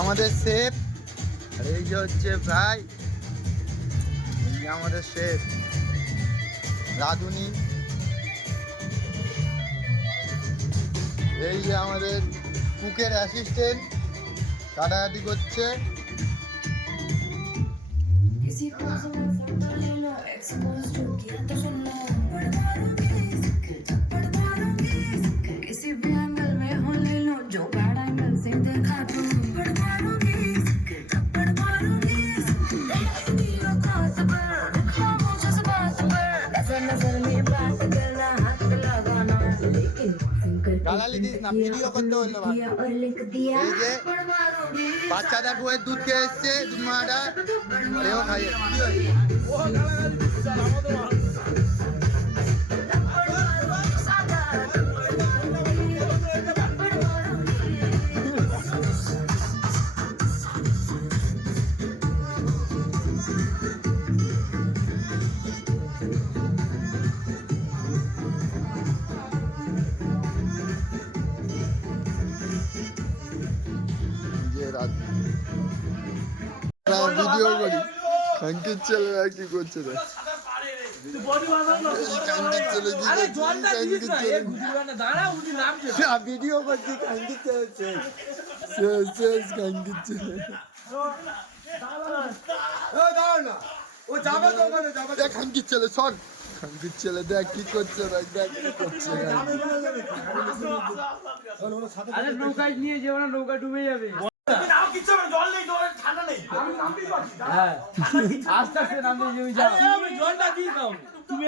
আমাদের শেফ, আর এই যে হচ্ছে ভাই, এই যে আমাদের শেফ রাধুনি, এই যে আমাদের কুকের অ্যাসিস্ট্যান্ট কাটাকাটি করছে। গালালি দিস না, ভিডিও করতে হলো। এই যে বাচ্চাদের বউয়ের দুধ খেয়ে এসছে, দুধ মাটা এও খাইয়ে। ভিডিও করি, খাঙ্কির ছেলেরা কি করছে না, ভিডিও করছি খাঙ্কির ছেলে, খাঙ্কির ছেলে খাঙ্কির ছেলে সর, খাঙ্কির ছেলে দেখ কি করছে, দেখ কি করছে। নৌকায় নিয়ে যাবো না, নৌকা ডুবে যাবে। আস্তে আস্তে নামবে, জলটা দিয়ে দাও।